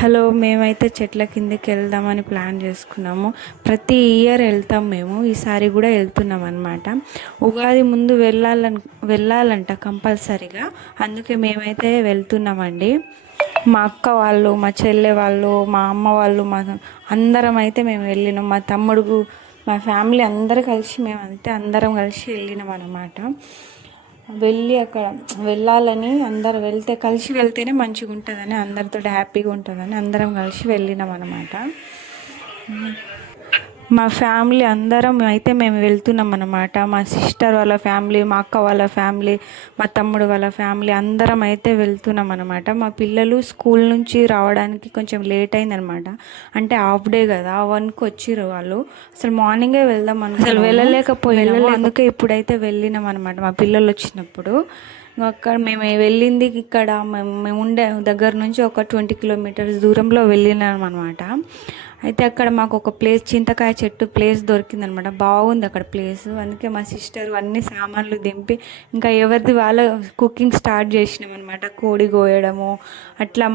Hello, మేమైతే చెట్ల కిందకి వెళ్దామని ప్లాన్ చేసుకున్నాము. ప్రతి ఇయర్ వెళ్తాం మేము. ఈసారి కూడా వెళ్తున్నాం అనమాట. ఉగాది ముందు వెళ్ళాలంట కంపల్సరీగా. అందుకే మేమైతే వెళ్తున్నామండి. మా అక్క వాళ్ళు, మా చెల్లె వాళ్ళు, మా అమ్మ వాళ్ళు, అందరం అయితే మేము వెళ్ళినాం. మా తమ్ముడు, మా ఫ్యామిలీ అందరూ కలిసి మేమైతే అందరం కలిసి వెళ్ళినాం అనమాట. వెళ్ళి అక్కడ వెళ్ళాలని అందరు కలిసి వెళ్తేనే మంచిగా ఉంటుందని, అందరితో హ్యాపీగా ఉంటుందని అందరం కలిసి వెళ్ళినాం అనమాట. మా ఫ్యామిలీ అందరం అయితే మేము వెళ్తున్నాం అనమాట. మా సిస్టర్ వాళ్ళ ఫ్యామిలీ, మా అక్క వాళ్ళ ఫ్యామిలీ, మా తమ్ముడు వాళ్ళ ఫ్యామిలీ అందరం అయితే వెళ్తున్నాం అనమాట. మా పిల్లలు స్కూల్ నుంచి రావడానికి కొంచెం లేట్ అయిందనమాట. అంటే హాఫ్ డే కదా, 1కి వచ్చిర్రు వాళ్ళు. అసలు మార్నింగే వెళ్దాం అసలు వెళ్ళలేకపోయాము. అందుకే ఇప్పుడైతే వెళ్ళినాం అనమాట మా పిల్లలు వచ్చినప్పుడు. అక్కడ మేము వెళ్ళింది ఇక్కడ మేము ఉండే దగ్గర నుంచి ఒక 20 కిలోమీటర్స్ దూరంలో వెళ్ళినాం అనమాట. అయితే అక్కడ మాకు ఒక ప్లేస్, చింతకాయ చెట్టు ప్లేస్ దొరికిందనమాట. బాగుంది అక్కడ ప్లేస్. అందుకే మా సిస్టర్ అన్ని సామాన్లు దింపి ఇంకా ఎవరిది వాళ్ళ కుకింగ్ స్టార్ట్ చేసినాం అనమాట. కోడి కోయడము అట్లా.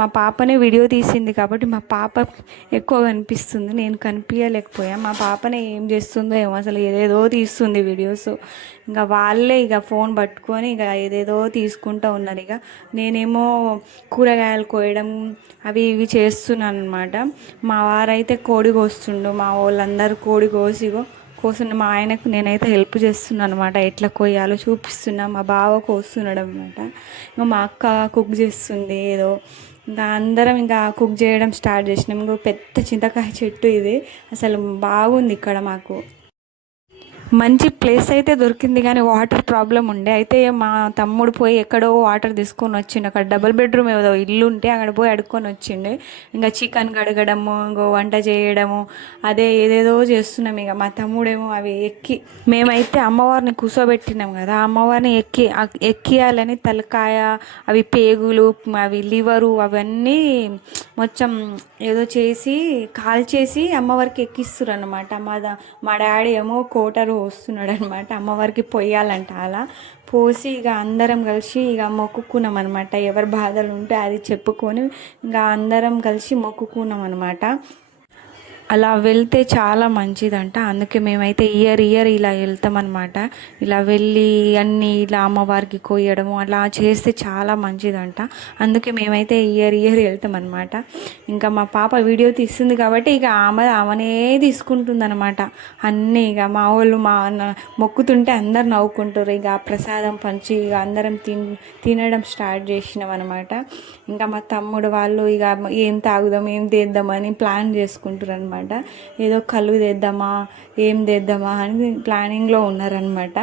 మా పాపనే వీడియో తీసింది కాబట్టి మా పాప ఎక్కువ కనిపిస్తుంది, నేను కనిపించలేకపోయా. మా పాపనే ఏం చేస్తుందో ఏమో, అసలు ఏదేదో తీస్తుంది వీడియోస్. ఇంకా వాళ్ళే ఇక ఫోన్ పట్టుకొని ఇక ఏదేదో తీసుకుంటూ ఉన్నారు. ఇక నేనేమో కూరగాయలు కోయడం అవి ఇవి చేస్తున్నాను అనమాట. మా వారైతే కోడి కోస్తుండు. మా వాళ్ళందరూ కోడి కోసిన మా ఆయనకు నేనైతే హెల్ప్ చేస్తున్నాను అనమాట. ఎట్లా కోయాలో చూపిస్తున్నా. మా బావ కోస్తున్నాడు అనమాట. ఇంకా మా అక్క కుక్ చేస్తుంది ఏదో. ఇంకా అందరం ఇంకా కుక్ చేయడం స్టార్ట్ చేసినాం. ఇంకో పెద్ద చింతకాయ చెట్టు ఇది. అసలు బాగుంది ఇక్కడ మాకు. మంచి ప్లేస్ అయితే దొరికింది, కానీ వాటర్ ప్రాబ్లం ఉండే. అయితే మా తమ్ముడు పోయి ఎక్కడో వాటర్ తీసుకొని వచ్చిండు. అక్కడ డబుల్ బెడ్రూమ్ ఏదో ఇల్లు ఉంటే అక్కడ పోయి అడుక్కొని వచ్చిండు. ఇంకా చికెన్ కడగడము, ఇంకో వంట చేయడము, అదే ఏదేదో చేస్తున్నాం. ఇక మా తమ్ముడేమో అవి మేమైతే అమ్మవారిని కూర్చోబెట్టినాం కదా, అమ్మవారిని ఎక్కియాలని తలకాయ, అవి పేగులు, అవి లివరు, అవన్నీ మొత్తం ఏదో చేసి కాల్చేసి అమ్మవారికి ఎక్కిస్తున్నారు అనమాట. మా డాడీ ఏమో కోటరు వస్తున్నాడు అనమాట. అమ్మవారికి పొయ్యాలంట. అలా పోసి ఇక అందరం కలిసి ఇక మొక్కుకున్నాం అనమాట. ఎవరి బాధలు ఉంటే అది చెప్పుకొని ఇంకా అందరం కలిసి మొక్కుకున్నాం అనమాట. అలా వెళ్తే చాలా మంచిదంట. అందుకే మేమైతే ఇయర్ ఇలా వెళ్తామన్నమాట. ఇలా వెళ్ళి అన్నీ ఇలా అమ్మవారికి కోయడము అలా చేస్తే చాలా మంచిదంట. అందుకే మేమైతే ఇయర్ వెళ్తామన్నమాట. ఇంకా మా పాప వీడియో తీస్తుంది కాబట్టి ఇక ఆమెనే తీసుకుంటుంది అనమాట అన్నీ. ఇక మా వాళ్ళు మొక్కుతుంటే అందరు నవ్వుకుంటారు. ఇక ప్రసాదం పంచి ఇక అందరం తినడం స్టార్ట్ చేసినాం అనమాట. ఇంకా మా తమ్ముడు వాళ్ళు ఇక ఏం తాగుదాం ఏం చేద్దామని ప్లాన్ చేసుకుంటారు అనమాట. ఏదో కళ్ళు తెద్దామా ఏం తెద్దామా అని ప్లానింగ్లో ఉన్నారనమాట.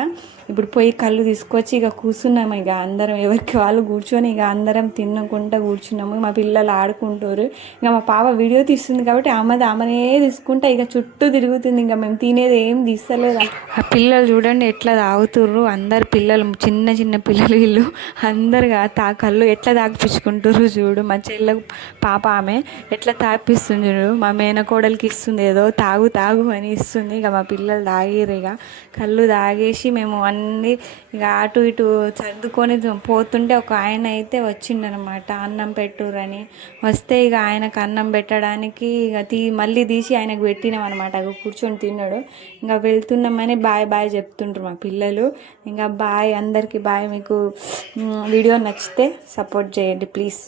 ఇప్పుడు పోయి కళ్ళు తీసుకొచ్చి ఇక కూర్చున్నాము. ఇక అందరం ఎవరికి వాళ్ళు కూర్చొని ఇక అందరం తినకుండా కూర్చున్నాము. మా పిల్లలు ఆడుకుంటారు. ఇక మా పాప వీడియో తీస్తుంది కాబట్టి ఆమెనే తీసుకుంటా ఇక చుట్టూ తిరుగుతుంది. ఇంకా మేము తినేది ఏం తీస్తలేదు. ఆ పిల్లలు చూడండి ఎట్లా తాగుతుర్రు. అందరు పిల్లలు, చిన్న చిన్న పిల్లలు వీళ్ళు అందరుగా కళ్ళు ఎట్లా తాగిపించుకుంటారు చూడు. మా చెల్లె పాప ఆమె ఎట్లా తాగిపిస్తుంది చూడు. మా మేనకోడలికి ఇస్తుంది, ఏదో తాగు అని ఇస్తుంది. ఇక మా పిల్లలు తాగిర్రు. ఇక కళ్ళు తాగేసి మేము అన్నీ ఇక అటు ఇటు సర్దుకొని పోతుంటే ఒక ఆయన అయితే వచ్చిండనమాట. అన్నం పెట్టురని వస్తే ఇక ఆయనకు అన్నం పెట్టడానికి ఇక మళ్ళీ తీసి ఆయనకు పెట్టినాం అనమాట. కూర్చొని తిన్నాడు. ఇంకా వెళ్తున్నామని బాయ్ చెప్తుండ్రు మా పిల్లలు. ఇంకా బాయ్ అందరికీ బాయ్. మీకు వీడియో నచ్చితే సపోర్ట్ చేయండి ప్లీజ్.